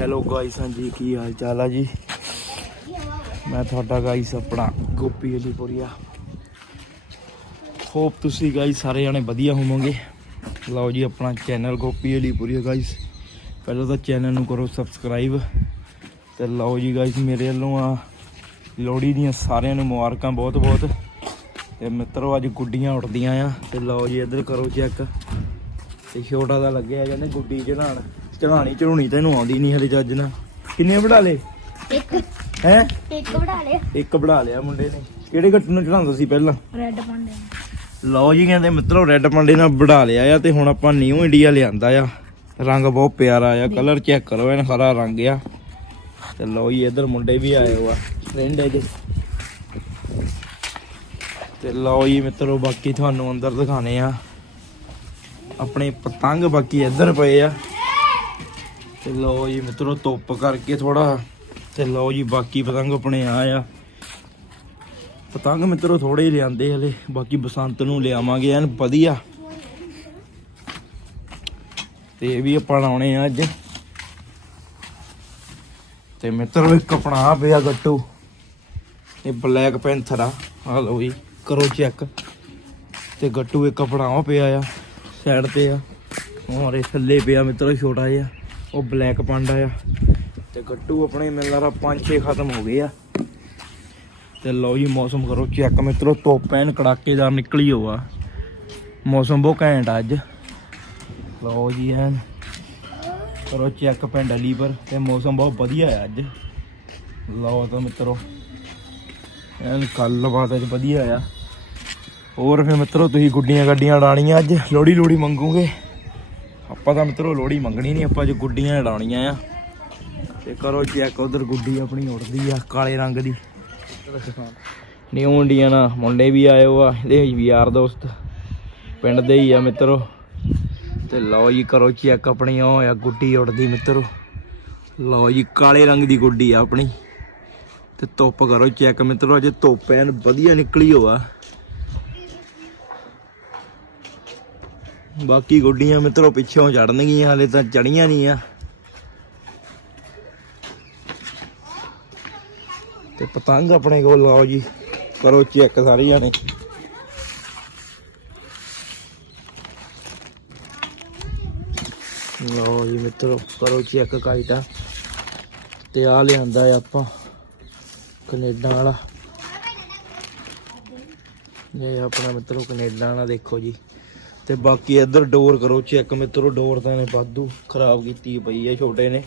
Hello guys ਹਾਂਜੀ, ਕੀ ਹਾਲ ਚਾਲ ਆ ਜੀ? ਮੈਂ ਤੁਹਾਡਾ ਗਾਈਸ ਆਪਣਾ ਗੋਪੀ ਅਲੀਪੁਰੀਆ। ਹੋਪ ਤੁਸੀਂ ਗਾਈਸ ਸਾਰੇ ਜਣੇ ਵਧੀਆ ਹੋਵੋਗੇ। ਲਓ ਜੀ ਆਪਣਾ ਚੈਨਲ ਗੋਪੀ ਅਲੀਪੁਰੀਆ ਗਾਈਸ ਪਹਿਲਾਂ ਤਾਂ ਚੈਨਲ ਨੂੰ ਕਰੋ ਸਬਸਕ੍ਰਾਈਬ ਤੇ ਲਓ ਜੀ ਗਾਈਸ ਮੇਰੇ ਵੱਲੋਂ ਆ ਲੋਹੜੀ ਦੀਆਂ ਸਾਰਿਆਂ ਨੂੰ ਮੁਬਾਰਕਾਂ ਬਹੁਤ ਬਹੁਤ ਤੇ ਮਿੱਤਰੋ, ਅੱਜ ਗੁੱਡੀਆਂ ਉੱਡਦੀਆਂ ਆ। ਤੇ ਲਓ ਜੀ, ਇੱਧਰ ਕਰੋ ਚੈੱਕ ਤੇ ਛੋਟਾ ਦਾ ਲੱਗਿਆ ਜਾਂਦੇ ਗੁੱਡੀ ਚੜਾਣ ਚੜਾਣੀ ਚੜਾਉਣੀ ਤੈਨੂੰ ਆਉਂਦੀ ਨਹੀਂ ਹਲੇ ਜੱਜ ਨਾ ਕਿੰਨੇ ਵੜਾ ਲੇ ਇੱਕ। ਹੈ? ਇੱਕ ਵੜਾ ਲਿਆ। ਇੱਕ ਵੜਾ ਲਿਆ ਮੁੰਡੇ ਨੇ। ਕਿਹੜੇ ਗੱਟ ਨੂੰ ਚੜਾਉਂਦਾ ਸੀ ਪਹਿਲਾਂ? ਰੈੱਡ ਪਾਂਡੇ ਲਓ ਜੀ ਕਹਿੰਦੇ ਮਿੱਤਰੋ ਰੈੱਡ ਪੰਡੇ ਨਾਲ ਵੜਾ ਲਿਆ ਆ ਤੇ ਹੁਣ ਆਪਾਂ ਨਿਊ ਇੰਡੀਆ ਲਿਆਂਦਾ ਆ। ਰੰਗ ਬਹੁਤ ਪਿਆਰਾ ਆ। ਕਲਰ ਚੈੱਕ ਕਰੋ ਇਹਨਾਂ ਹਰਾ ਰੰਗ ਆ। ਤੇ ਲਓ ਜੀ ਇੱਧਰ ਮੁੰਡੇ ਵੀ ਆਏ ਹੋ ਆ। ਫਰੈਂਡ ਇਹਦੇ ਤੇ ਲਓ ਜੀ ਮਿੱਤਰੋ ਬਾਕੀ ਤੁਹਾਨੂੰ ਅੰਦਰ ਦਿਖਾਣੇ ਆ। ਆਪਣੇ ਪਤੰਗ ਬਾਕੀ ਇੱਧਰ ਪਏ ਆ। ਤੇ ਲਓ ਜੀ ਮਿੱਤਰੋ ਧੁੱਪ ਕਰਕੇ ਥੋੜਾ ਤੇ ਲਓ ਜੀ ਬਾਕੀ ਪਤੰਗ ਆਪਣੇ ਆ ਆ। ਪਤੰਗ ਮਿੱਤਰੋ ਥੋੜੇ ਹੀ ਲਿਆਂਦੇ ਹਲੇ, ਬਾਕੀ ਬਸੰਤ ਨੂੰ ਲਿਆਵਾਂਗੇ, ਐਨ ਵਧੀਆ। ਤੇ ਇਹ ਵੀ ਆਪਾਂ ਲਾਉਣੇ ਆ ਅੱਜ। ਤੇ ਮਿੱਤਰੋ ਇੱਕ ਆਪਣਾ ਆ ਪਿਆ ਗੱਟੂ। ਇਹ ਬਲੈਕ ਪੈਂਥਰ ਆ। ਆ ਲਓ ਜੀ, ਕਰੋ ਚੈੱਕ। ਤੇ ਗੱਟੂ ਇੱਕ ਆਪਣਾ ਉਹ ਪਿਆ ਆ, ਸਾਈਡ ਤੇ ਆ। ਹੋਰ ਇਹ ਥੱਲੇ ਪਿਆ ਮਿੱਤਰੋ, ਛੋਟਾ ਜਿਹਾ। ਉਹ ਬਲੈਕ ਪਾਂਡਾ ਆ। ਤੇ ਗੱਟੂ ਆਪਣੇ ਮੈਨੂੰ ਲੱਗਦਾ ਪੰਜ ਛੇ ਖਤਮ ਹੋ ਗਏ ਆ। ਤੇ ਲਓ ਜੀ, ਮੌਸਮ ਕਰੋ ਚੈੱਕ ਮਿੱਤਰੋ, ਧੁੱਪ ਐਨ ਕੜਾਕੇਦਾਰ ਨਿਕਲੀ ਹੋਆ ਮੌਸਮ ਬਹੁਤ ਘੈਂਟ ਆ ਅੱਜ। ਲਓ ਜੀ ਐਨ। ਕਰੋ ਚੈੱਕ ਪਿੰਡ ਅਲੀਪੁਰ, ਤੇ ਮੌਸਮ ਬਹੁਤ ਵਧੀਆ ਹੈ ਅੱਜ। ਲਓ ਤਾਂ ਮਿੱਤਰੋ, ਐਨ ਗੱਲਬਾਤ ਅੱਜ ਵਧੀਆ ਆ। ਹੋਰ ਫਿਰ ਮਿੱਤਰੋ, ਤੁਸੀਂ ਗੁੱਡੀਆਂ ਗੱਡੀਆਂ ਉਡਾਣੀਆਂ ਅੱਜ? ਲੋੜੀ ਲੋੜੀ ਮੰਗੋਗੇ? ਆਪਾਂ ਤਾਂ ਮਿੱਤਰੋ ਲੋੜੀ ਮੰਗਣੀ ਨਹੀਂ, ਆਪਾਂ ਅੱਜ ਗੁੱਡੀਆਂ ਉਡਾਉਣੀਆਂ ਆ। ਤੇ ਕਰੋ ਚੈੱਕ ਉਧਰ ਗੁੱਡੀ ਆਪਣੀ ਉੜਦੀ ਆ ਕਾਲੇ ਰੰਗ ਦੀ। ਨਿਊ ਇੰਡੀਆ ਨਾ ਮੁੰਡੇ ਵੀ ਆਏ ਹੋ ਆ ਇਹਦੇ ਵੀ ਯਾਰ ਦੋਸਤ। ਪਿੰਡ ਦੇ ਹੀ ਆ ਮਿੱਤਰੋ। ਤੇ ਲਓ ਜੀ, ਕਰੋ ਚੈੱਕ ਆਪਣੀ, ਉਹ ਆ ਗੁੱਡੀ ਉੜਦੀ ਮਿੱਤਰੋ। ਲਓ ਜੀ, ਕਾਲੇ ਰੰਗ ਦੀ ਗੁੱਡੀ ਆ ਆਪਣੀ। ਤੇ ਧੁੱਪ ਕਰੋ ਚੈੱਕ ਮਿੱਤਰੋ, ਅਜੇ ਧੁੱਪ ਐਨ ਵਧੀਆ ਨਿਕਲੀ ਹੋਆ। ਬਾਕੀ ਗੁੱਡੀਆਂ ਮਿੱਤਰੋ ਪਿੱਛੋਂ ਚੜਨਗੀਆਂ ਹਲੇ ਤਾਂ ਚੜੀਆਂ ਨਹੀਂ ਆ। ਤੇ ਪਤੰਗ ਆਪਣੇ ਕੋਲ, ਲਾਓ ਜੀ, ਕਰੋ ਚੈੱਕ ਸਾਰੇ ਜਾਣੇ ਲਓ ਜੀ ਮਿੱਤਰੋ, ਕਰੋ ਚੈੱਕ ਕਾਈਟਾ। ਤੇ ਆ ਲਿਆਂਦਾ ਹੈ ਆਪਾਂ, ਕੈਨੇਡਾ ਵਾਲਾ। ਇਹ ਆਪਣਾ ਮਿੱਤਰੋ, ਕੈਨੇਡਾ ਵਾਲਾ ਦੇਖੋ ਜੀ। ਤੇ ਬਾਕੀ ਇੱਧਰ ਡੋਰ ਕਰੋ ਚੈੱਕ ਮਿੱਤਰੋ ਡੋਰ ਤਾਂ ਨੇ ਵਾਧੂ ਖਰਾਬ ਕੀਤੀ ਪਈ ਹੈ ਛੋਟੇ ਨੇ।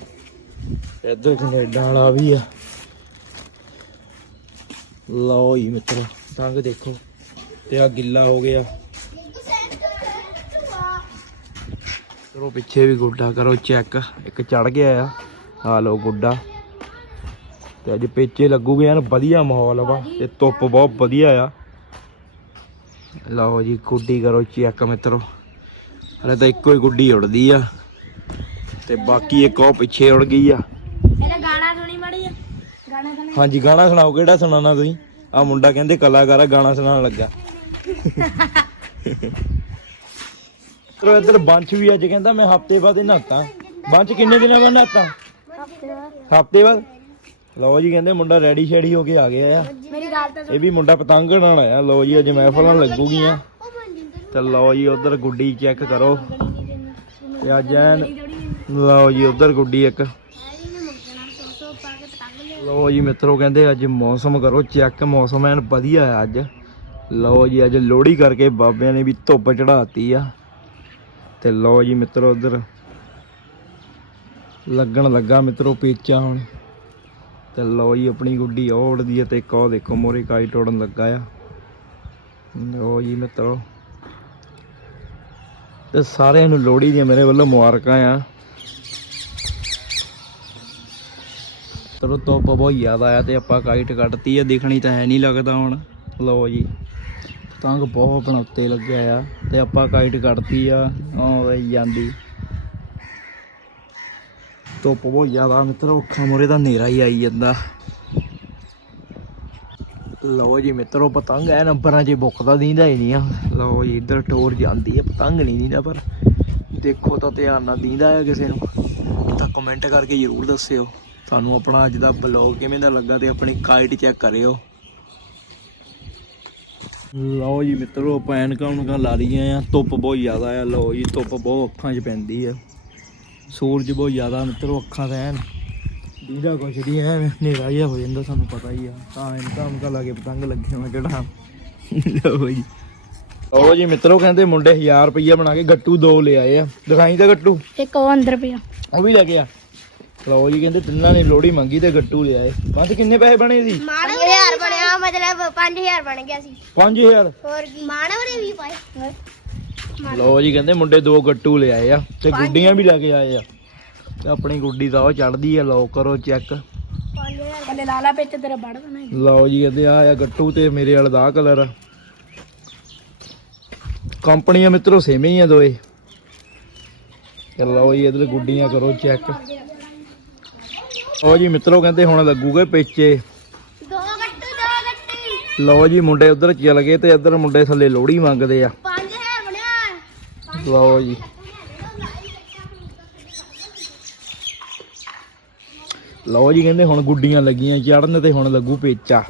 ਇੱਧਰ ਕੈਨੇਡਾ ਵਾਲਾ ਵੀ ਆ। ਲਓ ਜੀ ਮਿੱਤਰੋ ਤੰਗ ਦੇਖੋ। ਤੇ ਆ ਗਿੱਲਾ ਹੋ ਗਿਆ। ਕਰੋ ਪਿੱਛੇ ਵੀ ਗੁੱਡਾ ਕਰੋ ਚੈੱਕ ਇੱਕ ਚੜ ਗਿਆ ਆ। ਆ ਲਓ ਗੁੱਡਾ। ਤੇ ਅੱਜ ਪੇਚੇ ਲੱਗੂਗੇ ਯਾਰ, ਵਧੀਆ ਮਾਹੌਲ ਵਾ। ਤੇ ਧੁੱਪ ਬਹੁਤ ਵਧੀਆ ਆ। ਲਓ ਜੀ ਗੁੱਡੀ ਕਰੋ ਚੈੱਕ ਮਿੱਤਰੋ। ਹਲੇ ਤਾਂ ਇੱਕੋ ਹੀ ਗੁੱਡੀ ਉੜਦੀ ਆ। ਤੇ ਬਾਕੀ ਇੱਕ ਉਹ ਪਿੱਛੇ ਉੜ ਗਈ ਆ। ਇਹਦਾ ਗਾਣਾ ਸੁਣੀ ਮੜੀ ਗਾਣਾ ਗਾਣਾ ਹਾਂਜੀ ਗਾਣਾ ਸੁਣਾਓ ਕਿਹੜਾ ਸੁਣਾਉਣਾ ਤੁਸੀਂ? ਆ ਮੁੰਡਾ ਕਹਿੰਦੇ ਕਲਾਕਾਰ ਆ ਗਾਣਾ ਸੁਣਾਉਣ ਲੱਗਾ। ਤੇਰੇ ਇੱਧਰ ਬੰਚ ਵੀ ਅੱਜ ਕਹਿੰਦਾ ਮੈਂ ਹਫ਼ਤੇ ਬਾਅਦ ਨਹਾਤਾ। ਬੰਚ ਕਿੰਨੇ ਦਿਨਾਂ ਬਾਅਦ ਨਹਾਤਾ? ਹਫ਼ਤੇ ਬਾਅਦ। ਹਫ਼ਤੇ ਬਾਅਦ? ਲਓ ਜੀ ਕਹਿੰਦੇ ਮੁੰਡਾ ਰੈਡੀ ਸ਼ੈਡੀ ਹੋ ਕੇ ਆ ਗਿਆ ਆ। ਮੇਰੀ ਗੱਲ ਤਾਂ ਇਹ ਵੀ ਮੁੰਡਾ ਪਤੰਗ ਉਡਾਉਣ ਆਇਆ। ਲਓ ਜੀ ਅੱਜ ਮਹਿਫਲਾਂ ਲੱਗੂਗੀਆਂ। ਤੇ ਲਓ ਜੀ ਉਧਰ ਗੁੱਡੀ ਚੈੱਕ ਕਰੋ। ਤੇ ਅੱਜ ਐਨ ਲਓ ਜੀ ਉਧਰ ਗੁੱਡੀ ਇੱਕ। ਲਓ ਜੀ ਮਿੱਤਰੋ ਕਹਿੰਦੇ ਅੱਜ ਮੌਸਮ ਕਰੋ ਚੈੱਕ ਮੌਸਮ ਐਨ ਵਧੀਆ ਆ ਅੱਜ। ਲਓ ਜੀ ਅੱਜ ਲੋਹੜੀ ਕਰਕੇ ਬਾਬਿਆਂ ਨੇ ਵੀ ਧੁੱਪ ਚੜਾਤੀ ਆ। ਤੇ ਲਓ ਜੀ ਮਿੱਤਰੋ ਉਧਰ ਲੱਗਣ ਲੱਗਾ ਮਿੱਤਰੋ ਪੇਚਾ ਹੁਣ। ਤੇ ਲਓ ਜੀ, ਆਪਣੀ ਗੁੱਡੀ ਉਹ ਉੜਦੀ ਹੈ ਤੇ ਇੱਕ ਉਹ ਦੇਖੋ, ਮੋਰੇ ਕਾਈਟ ਉੜਨ ਲੱਗਾ ਆ। ਲਓ ਜੀ ਮਿੱਤਰੋ, ਤੇ ਸਾਰਿਆਂ ਨੂੰ ਲੋਹੜੀ ਦੀਆਂ ਮੇਰੇ ਵੱਲੋਂ ਮੁਬਾਰਕਾਂ ਆ। ਚਲੋ, ਧੁੱਪ ਬਹੁਤ ਜ਼ਿਆਦਾ ਆ ਤੇ ਆਪਾਂ ਕਾਈਟ ਕੱਢਤੀ ਆ, ਦੇਖਣੀ ਤਾਂ ਹੈ ਨਹੀਂ ਲੱਗਦਾ ਹੁਣ। ਲਓ ਜੀ ਪਤੰਗ ਬਹੁਤ ਆਪਣਾ ਲੱਗਿਆ ਆ ਤੇ ਆਪਾਂ ਕਾਈਟ ਕੱਢਤੀ ਆ, ਉਹ ਜਾਂਦੀ। ਧੁੱਪ ਬਹੁਤ ਜ਼ਿਆਦਾ, ਮਿੱਤਰੋ, ਅੱਖਾਂ ਮੋਰੇ ਤਾਂ ਹਨੇਰਾ ਹੀ ਆਈ ਜਾਂਦਾ। ਲਓ ਜੀ, ਮਿੱਤਰੋ, ਪਤੰਗ ਐ ਨੰਬਰਾਂ 'ਚ ਬੁੱਕਦਾ ਦੀਂਦਾ ਹੀ ਨਹੀਂ ਆ। ਲਓ ਜੀ, ਇੱਧਰ ਟੋਰ ਜਾਂਦੀ ਆ, ਪਤੰਗ ਨਹੀਂ ਦੀਂਦਾ, ਪਰ ਦੇਖੋ ਤਾਂ ਧਿਆਨ ਨਾਲ ਦੀਂਦਾ ਆ ਕਿਸੇ ਨੂੰ। ਤਾਂ ਕਮੈਂਟ ਕਰਕੇ ਜਰੂਰ ਦੱਸਿਓ। ਤੁਹਾਨੂੰ ਆਪਣਾ ਅੱਜ ਦਾ ਬਲੌਗ ਕਿਵੇਂ ਦਾ ਲੱਗਾ ਤੇ ਆਪਣੀ ਕਾਈਟ ਚੈੱਕ ਕਰਿਓ। ਲਓ ਜੀ, ਮਿੱਤਰੋ ਪੈਨਕਾਂ ਐਨਕਾਂ ਲਾ ਲਈਆਂ ਆ। ਧੁੱਪ ਬਹੁਤ ਜ਼ਿਆਦਾ ਆ। ਲਓ ਜੀ, ਧੁੱਪ ਬਹੁਤ ਅੱਖਾਂ 'ਚ ਪੈਂਦੀ ਆ। ਸੂਰਜ ਬਹੁਤ ਜ਼ਿਆਦਾ ਮਿੱਤਰੋ ਅੱਖਾਂ ਤੇ ਐਨ। ਦੀਦਾ ਕੁਛ ਨਹੀਂ ਐ ਹਨੇਰਾ ਜਿਹਾ ਹੋ ਜਾਂਦਾ ਸਾਨੂੰ ਪਤਾ ਹੀ ਆ। ਤਾਂ ਐਨਕਾਂ ਉਨਕਾਂ ਲਾ ਕੇ ਪਤੰਗ ਲੱਗੇ ਹੋਏ ਕਿਹੜਾ। ਲਓ ਜੀ ਲਓ ਜੀ ਮਿੱਤਰੋ ਕਹਿੰਦੇ ਮੁੰਡੇ 1000 ਰੁਪਈਆ ਬਣਾ ਕੇ ਗੱਟੂ ਦੋ ਲੈ ਆਏ ਆ। ਦਿਖਾਈ ਤਾਂ ਗੱਟੂ? ਇੱਕ ਉਹ ਅੰਦਰ ਪਿਆ। ਉਹ ਵੀ ਲੈ ਗਿਆ ਲਓ ਜੀ ਕਹਿੰਦੇ ਤਿੰਨਾਂ ਨੇ ਲੋੜੀ ਮੰਗੀ ਤੇ ਗੱਟੂ ਲਿਆਏ ਬਸ ਕਿੰਨੇ ਪੈਸੇ ਬਣੇ ਸੀ? ਮਾਨਵ 1000 ਬਣਿਆ ਮਤਲਬ 5000 ਬਣ ਗਿਆ ਸੀ। 5000 ਹੋਰ ਨੇ ਵੀ ਪਾਏ। ਲਓ ਜੀ ਕਹਿੰਦੇ ਮੁੰਡੇ ਦੋ ਗੱਟੂ ਲਿਆਏ ਆ ਤੇ ਗੁੱਡੀਆਂ ਵੀ ਲੈ ਕੇ ਆਏ ਆ। ਤੇ ਆਪਣੀ ਗੁੱਡੀ ਤਾਂ ਉਹ ਚੜਦੀ ਆ ਲਓ ਕਰੋ ਚੈੱਕ 5000 ਕੱਲੇ ਲਾਲਾ ਵਿੱਚ ਤੇਰਾ ਬੜ ਬਣਾ ਲਓ ਜੀ ਕਹਿੰਦੇ ਆ ਆ ਗੱਟੂ ਤੇ ਮੇਰੇ ਵਾਲਾ ਦਾ ਕਲਰ ਆ। ਕੰਪਨੀਆਂ ਮਿੱਤਰੋ ਸੇਮ ਹੀ ਆ ਦੋਏ। ਤੇ ਲਓ ਜੀ ਇਧਰ ਗੁੱਡੀਆਂ ਕਰੋ ਚੈੱਕ ਲਓ ਜੀ ਮਿੱਤਰੋ ਕਹਿੰਦੇ ਹੁਣ ਲੱਗੂਗੇ ਪੇਚੇ। ਦੋ ਗੱਟੂ ਦੋ ਗੱਟੀ। ਲਓ ਜੀ ਮੁੰਡੇ ਉਧਰ ਚੱਲ ਗਏ ਤੇ ਇੱਧਰ ਮੁੰਡੇ ਥੱਲੇ ਲੋੜੀ ਮੰਗਦੇ ਆ। 5000 ਬਣਿਆ ਲਓ ਜੀ ਲਓ ਜੀ ਕਹਿੰਦੇ ਹੁਣ ਗੁੱਡੀਆਂ ਲੱਗੀਆਂ ਚੜਨ ਤੇ ਹੁਣ ਲੱਗੂ ਪੇਚਾ।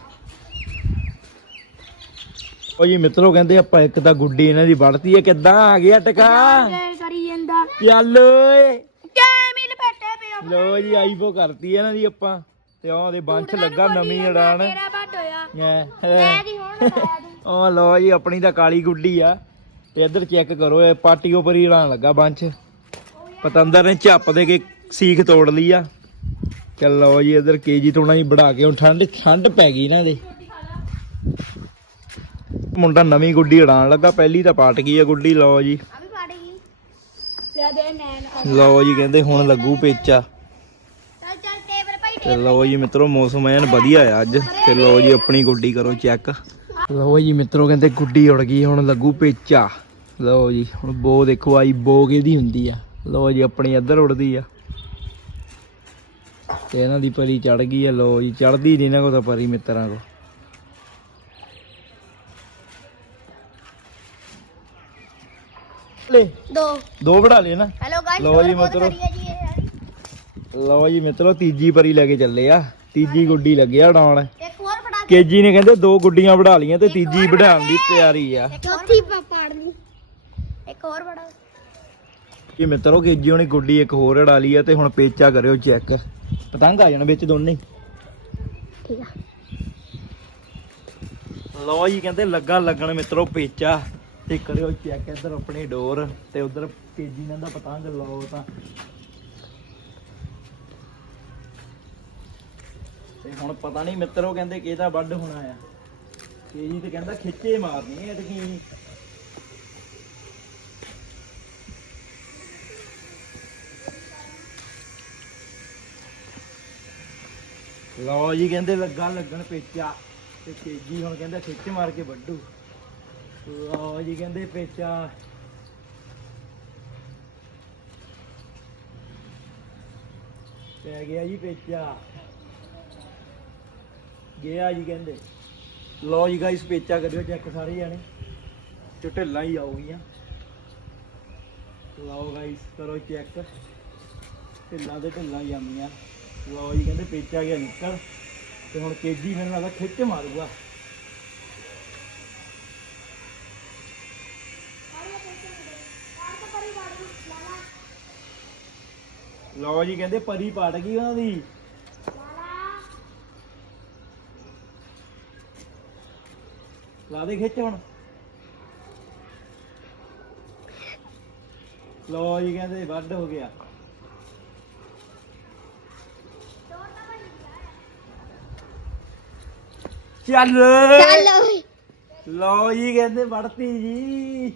ਉਹ ਜੀ ਮਿੱਤਰੋ ਕਹਿੰਦੇ ਆਪਾਂ ਇੱਕ ਤਾਂ ਗੁੱਡੀ ਇਹਨਾਂ ਦੀ ਵੜਤੀ ਹੈ ਕਿੱਦਾਂ ਆ ਗਿਆ ਟਕਾ? ਕਰੀ ਜਾਂਦਾ ਚੱਲ ਓਏ। ਕਿਆ ਮਿਲ ਬੈਠੇ ਪਿਓ ਲਓ ਜੀ ਆਈਫੋ ਕਰਤੀ ਇਹਨਾਂ ਦੀ ਆਪਾਂ ਤੇ ਆਹ ਦੇ ਬੰਚ ਲੱਗਾ ਨਵੀਂ ਉਡਾਣ। ਤੇਰਾ ਵੱਡ ਹੋਇਆ? ਐ ਮੈਂ ਕੀ ਹੁਣ ਲਾਇਆ ਤੂੰ ਉਹ ਲਓ ਜੀ ਆਪਣੀ ਤਾਂ ਕਾਲੀ ਗੁੱਡੀ ਆ। ਤੇ ਇੱਧਰ ਚੈੱਕ ਕਰੋ ਇਹ ਪਾਟੀਓ ਪਰੀ ਉਡਾਣ ਲੱਗਾ ਬੰਚ। ਪਤੰਦਰ ਨੇ ਝੱਪ ਦੇ ਕੇ ਸੀਖ ਤੋੜ ਲਈ ਆ। ਚੱਲ ਲਓ ਜੀ ਇੱਧਰ ਕੇਜੀ ਥੋੜਾ ਜੀ ਬੜਾ ਕੇ ਹੁਣ ਠੰਡ ਠੰਡ ਪੈ ਗਈ ਇਹਨਾਂ ਦੇ ਮੁੰਡਾ ਨਵੀਂ ਗੁੱਡੀ ਉਡਾਣ ਲੱਗਾ ਪਹਿਲੀ ਤਾਂ ਪਾਟ ਗਈ ਆ ਗੁੱਡੀ ਲਓ ਜੀ। ਲਓ ਜੀ ਕਹਿੰਦੇ ਹੁਣ ਲੱਗੂ ਪੇਚਾ। ਤੇ ਲਓ ਜੀ ਮਿੱਤਰੋ ਮੌਸਮ ਐਨ ਵਧੀਆ ਆ ਅੱਜ। ਤੇ ਲਓ ਜੀ ਆਪਣੀ ਗੁੱਡੀ ਕਰੋ ਚੈੱਕ ਲਓ ਜੀ ਮਿੱਤਰੋ ਕਹਿੰਦੇ ਗੁੱਡੀ ਉੜ ਗਈ ਹੁਣ ਲੱਗੂ ਪੇਚਾ। ਲਓ ਜੀ ਹੁਣ ਬੋ ਦੇਖੋ ਆਈ ਬੋ ਕਿਹਦੀ ਹੁੰਦੀ ਆ। ਲਓ ਜੀ ਆਪਣੀ ਇੱਧਰ ਉੜਦੀ ਆ। ਤੇ ਇਹਨਾਂ ਦੀ ਪਰੀ ਚੜ ਗਈ ਆ ਲਓ ਜੀ ਚੜਦੀ ਨਹੀਂ ਨਾ ਕੋ ਤਾਂ ਪਰੀ ਮਿੱਤਰਾਂ ਕੋ ਲੈ ਦੋ। ਦੋ ਵੜਾ ਲਏ ਨਾ। ਹੈਲੋ ਗਾਇਸ ਲਓ ਜੀ ਮਿੱਤਰੋ। ਲਓ ਜੀ ਮਿੱਤਰੋ ਤੀਜੀ ਪਰੀ ਲੈ ਕੇ ਚੱਲੇ ਆ। ਤੀਜੀ ਗੁੱਡੀ ਲੱਗਿਆ ਉਡਾਉਣ। ਇੱਕ ਹੋਰ ਫੜਾ ਕੇਜੀ ਨੇ ਕਹਿੰਦੇ ਦੋ ਗੁੱਡੀਆਂ ਵੜਾ ਲੀਆਂ ਤੇ ਤੀਜੀ ਵਡਾਉਣ ਦੀ ਤਿਆਰੀ ਆ। ਚੌਥੀ ਪਾੜ ਲਈ ਇੱਕ ਹੋਰ ਕਿ ਮਿੱਤਰੋ ਹੋਣੀ ਗੁੱਡੀ ਇੱਕ ਹੋਰ ਉਡਾ ਲਈ ਆ ਤੇ ਹੁਣ ਪੇਚਾ ਕਰਿਓ ਚੈੱਕ। ਪਤੰਗ ਆ ਜਾਣਾ ਵਿੱਚ ਦੋਨੇ। ਠੀਕ ਆ। ਲਓ ਜੀ ਕਹਿੰਦੇ ਲੱਗਾ ਲੱਗਣ ਮਿੱਤਰੋ ਪੇਚਾ। ਤੇ ਕਰਿਓ ਚੈੱਕ ਇੱਧਰ ਆਪਣੀ ਡੋਰ ਤੇ ਉਧਰ ਕੇਜੀ ਨਾਲ ਦਾ ਪਤੰਗ ਲਾਓ ਤਾਂ। ਤੇ ਹੁਣ ਪਤਾ ਨਹੀਂ ਮਿੱਤਰੋ ਕਹਿੰਦੇ ਕਿਹਦਾ ਵੱਢ ਹੋਣਾ ਆ। ਕੇਜੀ ਤੇ ਕਹਿੰਦਾ ਖਿੱਚੇ ਮਾਰਨੀ ਐ ਤੇ ਕੀ ਲਓ ਜੀ, ਕਹਿੰਦੇ ਲੱਗਾ ਲੱਗਣ ਪੇਚਾ। ਤੇ ਤੇਜੀ ਹੁਣ ਕਹਿੰਦਾ ਖਿੱਚ ਮਾਰ ਕੇ ਵੱਢੂ ਲਓ ਜੀ, ਕਹਿੰਦੇ ਪੇਚਾ। ਪੈ ਗਿਆ ਜੀ ਪੇਚਾ। ਗਿਆ ਜੀ ਕਹਿੰਦੇ। ਲਓ ਜੀ ਗਾਇਸ ਪੇਚਾ ਕਰਿਓ ਚੈੱਕ ਸਾਰੇ ਜਾਣੇ। ਤੇ ਢਿੱਲਾਂ ਹੀ ਆਉਗੀਆਂ। ਲਓ ਗਾਇਸ ਕਰੋ ਚੈੱਕ ਢਿੱਲਾਂ ਤੇ ਢਿੱਲਾਂ ਹੀ ਆਉਂਦੀਆਂ। ਲਓ ਜੀ, ਕਹਿੰਦੇ ਪੇਚਾ ਗਿਆ ਨਿਕਲ ਤੇ ਹੁਣ ਕੇਜੀ ਮੈਨੂੰ ਲੱਗਦਾ ਖਿੱਚ ਮਾਰੂਗਾ। ਲਓ ਜੀ, ਕਹਿੰਦੇ ਪਰੀ ਪੜ ਗਈ ਉਹਨਾਂ ਦੀ। ਲਾ ਦੇ ਖਿੱਚ ਹੁਣ। ਲਓ ਜੀ, ਕਹਿੰਦੇ ਵੱਢ ਹੋ ਗਿਆ। ਚੱਲ। ਚੱਲ। ਲਓ ਜੀ ਕਹਿੰਦੇ ਵੜਤੀ ਜੀ।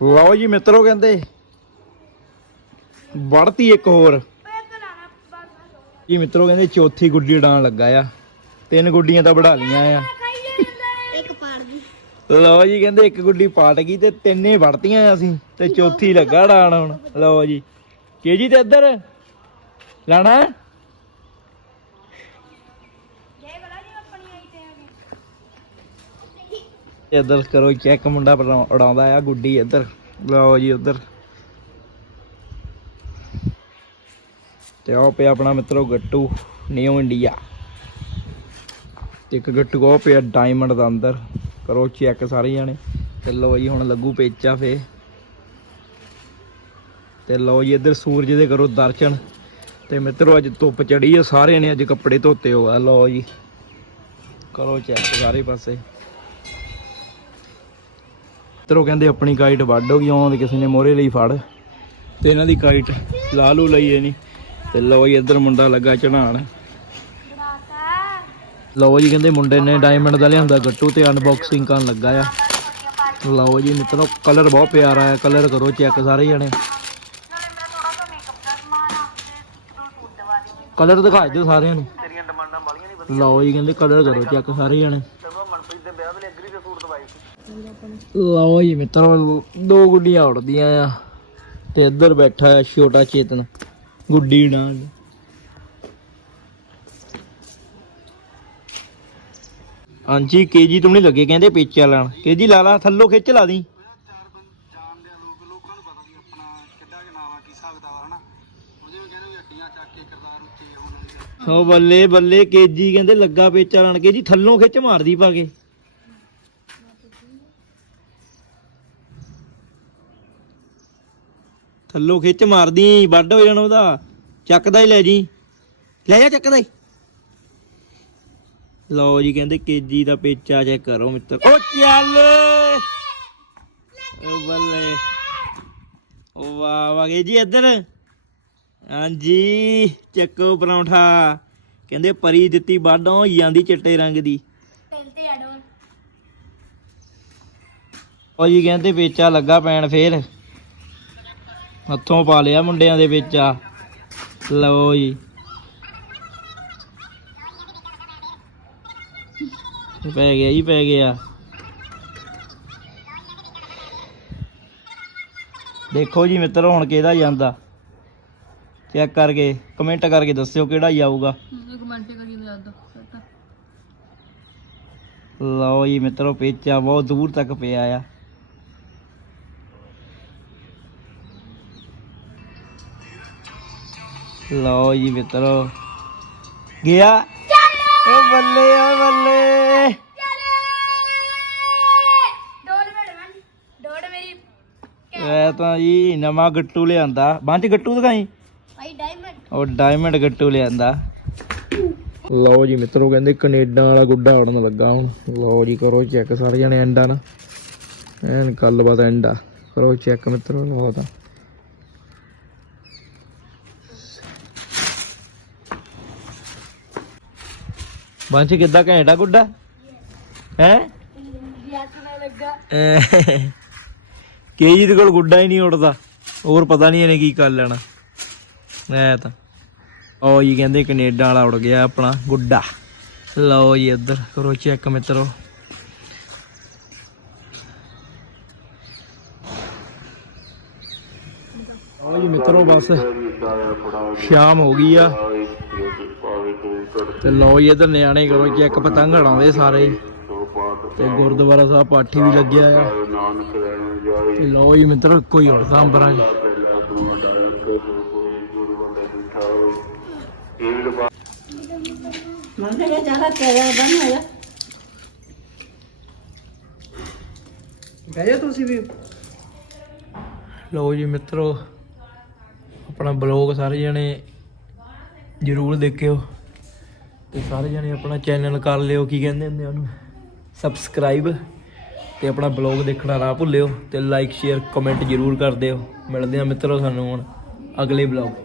ਦਾ ਲਓ ਜੀ ਮਿੱਤਰੋ ਕਹਿੰਦੇ। ਵੜਤੀ ਇੱਕ ਹੋਰ। ਓਏ ਜੀ ਮਿੱਤਰੋ ਕਹਿੰਦੇ ਚੌਥੀ ਗੁੱਡੀ ਉਡਾਣ ਲੱਗਾ ਆ। ਤਿੰਨ ਗੁੱਡੀਆਂ ਤਾਂ ਵੜਾ ਲੀਆਂ ਆ। ਇੱਕ ਪਾੜ ਗਈ ਲਓ ਜੀ ਕਹਿੰਦੇ ਇੱਕ ਗੁੱਡੀ ਪਾਟ ਗਈ ਤੇ ਤਿੰਨੇ ਵੜਤੀਆਂ ਅਸੀਂ ਤੇ ਚੌਥੀ ਲੱਗਾ ਉਡਾਣ ਹੁਣ। ਲਓ ਜੀ। ਕੇ ਜੀ ਤੇ ਇੱਧਰ ਲਾਣਾ ਇੱਧਰ ਕਰੋ ਚੈੱਕ ਮੁੰਡਾ ਉਡਾਉਂਦਾ ਆ, ਗੁੱਡੀ ਇੱਧਰ। ਲਓ ਜੀ ਉੱਧਰ। ਤੇ ਆਹ ਪਿਆ ਆਪਣਾ ਮਿੱਤਰੋ ਗੱਟੂ, ਨਿਊ ਇੰਡੀਆ। ਤੇ ਇੱਕ ਗੱਟੂ ਉਹ ਪਿਆ ਡਾਇਮੰਡ ਦਾ ਅੰਦਰ। ਕਰੋ ਚੈੱਕ ਸਾਰੇ ਜਾਣੇ। ਤੇ ਲਓ ਜੀ, ਹੁਣ ਲੱਗੂ ਪੇਚਾ ਫੇ ਤੇ ਲਓ ਜੀ, ਇੱਧਰ ਸੂਰਜ ਦੇ ਕਰੋ ਦਰਸ਼ਨ। ਤੇ ਮਿੱਤਰੋ, ਅੱਜ ਧੁੱਪ ਚੜੀ ਆ, ਸਾਰਿਆਂ ਨੇ ਅੱਜ ਕੱਪੜੇ ਧੋਤੇ ਹੋ ਆ। ਲਓ ਜੀ, ਕਰੋ ਚੈੱਕ ਸਾਰੇ ਪਾਸੇ। ਮਿੱਤਰੋ, ਕਹਿੰਦੇ ਆਪਣੀ ਕਾਈਟ ਵੱਢ ਹੋ ਗਈ ਆਉਂ ਕਿਸੇ ਨੇ ਮੋਰੇ ਲਈ ਫੜ। ਤੇ ਇਹਨਾਂ ਦੀ ਕਾਈਟ ਲਾ ਲੂ ਲਈ ਇਹ ਨਹੀਂ ਤੇ ਲਓ ਜੀ, ਇੱਧਰ ਮੁੰਡਾ ਲੱਗਾ ਚੜਾਣ ਲਓ ਜੀ, ਕਹਿੰਦੇ ਮੁੰਡੇ ਨੇ ਡਾਇਮੰਡ ਦਾ ਲਿਆਂਦਾ ਗੱਟੂ ਤੇ ਅਨਬਾਕਸਿੰਗ ਕਰਨ ਲੱਗਾ ਆ। ਲਓ ਜੀ, ਮਿੱਤਰੋ ਕਲਰ ਬਹੁਤ ਪਿਆਰਾ ਆ। ਕਲਰ ਕਰੋ ਚੈੱਕ ਸਾਰੇ ਜਣੇ ਨਾਲੇ ਮੇਰਾ ਥੋੜਾ ਜਿਹਾ ਮੇਕਅਪ ਦਾ ਸਮਾਨ ਆ ਤੇ ਦੋ ਸੂਟ ਦਵਾ ਦਿਓ ਕਲਰ ਦਿਖਾ ਦਿਓ ਸਾਰਿਆਂ ਨੂੰ। ਤੇਰੀਆਂ ਡਿਮਾਂਡਾਂ ਬਾਲੀਆਂ ਨਹੀਂ ਲਓ ਜੀ ਕਹਿੰਦੇ ਕਲਰ ਕਰੋ ਚੈੱਕ ਸਾਰੇ ਜਣੇ। ਲਓ ਜੀ ਮਿੱਤਰੋ ਦੋ ਗੁੱਡੀਆਂ ਉੜਦੀਆਂ ਆ ਤੇ ਇੱਧਰ ਬੈਠਾ ਆ ਛੋਟਾ ਚੇਤਨ ਗੁੱਡੀ ਨਾਲ। ਹਾਂਜੀ ਕੇਜੀ ਤੁਮ ਨਹੀਂ ਲੱਗੇ ਕਹਿੰਦੇ ਪੇਚਾ ਲਾਣ। ਕੇਜੀ ਲਾ ਲਾ ਥੱਲੋਂ ਖਿੱਚ ਲਾ ਦੀ। ਹੋ, ਬੱਲੇ ਬੱਲੇ, ਕੇਜੀ ਕਹਿੰਦੇ ਲੱਗਾ ਪੇਚਾ ਲਾਣ ਕੇਜੀ ਥੱਲੋਂ ਖਿੱਚ ਮਾਰਦੀ ਪਾ ਕੇ ਥੱਲੋਂ ਖਿੱਚ ਮਾਰਦੀ ਵੱਡ ਹੋ ਜਾਣਾ ਉਹਦਾ। ਚੱਕਦਾ ਹੀ ਲੈ ਜੀ। ਲੈ ਜਾ ਚੱਕਦਾ ਹੀ। ਲਓ ਜੀ, ਕਹਿੰਦੇ ਕੇਜੀ ਦਾ ਪੇਚਾ ਚੈੱਕ ਕਰੋ ਮਿੱਤਰ। ਓ ਚੱਲ! ਓ ਬੱਲੇ। ਓ ਵਾਹ ਵਾਹ ਜੀ ਇੱਧਰ। ਹਾਂਜੀ ਚੱਕੋ ਪਰੌਂਠਾ। ਕਹਿੰਦੇ ਪਰੀ ਦਿੱਤੀ ਬਾਡੋਂ ਜਾਂਦੀ ਚਿੱਟੇ ਰੰਗ ਦੀ। ਤੇਲ ਤੇ ਐਡੋਨ ਉਹ ਜੀ ਕਹਿੰਦੇ ਪੇਚਾ ਲੱਗਾ ਪੈਣ ਫੇਰ। ਹੱਥੋਂ ਪਾ ਲਿਆ ਮੁੰਡਿਆਂ ਦੇ ਪੇਚਾ। ਲਓ ਜੀ। ਪੈ ਗਿਆ ਜੀ ਪੈ ਗਿਆ। ਦੇਖੋ ਜੀ ਮਿੱਤਰੋ ਹੁਣ ਕਿਹਦਾ ਜਾਂਦਾ। ਚੈੱਕ ਕਰਕੇ ਕਮੈਂਟ ਕਰਕੇ ਦੱਸਿਓ ਕਿਹੜਾ ਜਾਊਗਾ ਕਮੈਂਟ ਕਰੀ ਦੱਸ ਦੋ ਲਓ ਜੀ ਮਿੱਤਰੋ ਪੇਚਾ ਬਹੁਤ ਦੂਰ ਤੱਕ ਪਿਆ ਆ। ਲਓ ਜੀ ਮਿੱਤਰੋ ਗਿਆ। ਓ ਬੱਲੇ ਓ ਬੱਲੇ। ਡੋਲ ਮੈਡਮ ਡੋੜ ਮੇਰੀ। ਇਹ ਤਾਂ ਜੀ ਨਵਾਂ ਗੱਟੂ ਲਿਆਂਦਾ। ਬੰਚ ਗੱਟੂ ਦਿਖਾਈ? ਉਹ ਡਾਇਮੰਡ ਗੱਟੂ ਲਿਆਂਦਾ। ਲਓ ਜੀ ਮਿੱਤਰੋ ਕਹਿੰਦੇ ਕੈਨੇਡਾ ਵਾਲਾ ਗੁੱਡਾ ਉੜਨ ਲੱਗਾ ਹੁਣ। ਲਓ ਜੀ ਕਰੋ ਚੈੱਕ ਸਾਰੇ ਜਣੇ ਐਂਡਾ ਨਾ। ਐਨ ਗੱਲਬਾਤ ਐਂਡਾ ਕਰੋ ਚੈੱਕ ਮਿੱਤਰੋ ਲਓ ਤਾਂ। ਬੰਚ ਕਿੱਦਾਂ ਘੈਂਟਾ ਗੁੱਡਾ? ਹੈ? ਲੱਗਾ ਕੇਜੀ ਦੇ ਕੋਲ ਗੁੱਡਾ ਹੀ ਨਹੀਂ ਉੜਦਾ ਹੋਰ ਪਤਾ ਨਹੀਂ ਇਹਨੇ ਕੀ ਕਰ ਲੈਣਾ। ਐ ਤਾਂ। ਉਹ ਜੀ ਕਹਿੰਦੇ ਕੈਨੇਡਾ ਵਾਲਾ ਉੜ ਗਿਆ ਆਪਣਾ ਗੁੱਡਾ। ਲਓ ਜੀ ਇੱਧਰ, ਕਰੋ ਚੈੱਕ ਮਿੱਤਰੋ। ਲਓ ਜੀ ਮਿੱਤਰੋ ਬਸ, ਸ਼ਾਮ ਹੋ ਗਈ ਆ। ਤੇ ਲਓ ਜੀ ਇੱਧਰ ਨਿਆਣੇ ਕਰੋ ਚੈੱਕ ਪਤੰਗ ਉਡਾਉਂਦੇ ਸਾਰੇ। ਤੇ ਗੁਰਦੁਆਰਾ ਸਾਹਿਬ ਪਾਠੀ ਵੀ ਲੱਗਿਆ ਆ। ਤੇ ਲਓ ਜੀ ਮਿੱਤਰ, ਕੋਈ ਹੋਰ ਸਾਂਬਰਾਂ ਜੀ ਬਹਿ ਤੁਸੀਂ ਵੀ। ਲਓ ਜੀ ਮਿੱਤਰੋ ਆਪਣਾ ਬਲੌਗ ਸਾਰੇ ਜਣੇ ਜਰੂਰ ਦੇਖਿਓ ਤੇ ਸਾਰੇ ਜਣੇ ਆਪਣਾ ਚੈਨਲ ਕਰ ਲਿਓ ਕੀ ਕਹਿੰਦੇ ਹੁੰਦੇ ਉਹਨੂੰ? ਸਬਸਕ੍ਰਾਈਬ ਤੇ ਆਪਣਾ ਬਲੌਗ ਦੇਖਣਾ ਨਾ ਭੁੱਲਿਓ ਤੇ ਲਾਈਕ ਸ਼ੇਅਰ ਕਮੈਂਟ ਜਰੂਰ ਕਰ ਦਿਓ। ਮਿਲਦੇ ਆ ਮਿੱਤਰੋ ਸਾਨੂੰ ਹੁਣ ਅਗਲੇ ਬਲੌਗ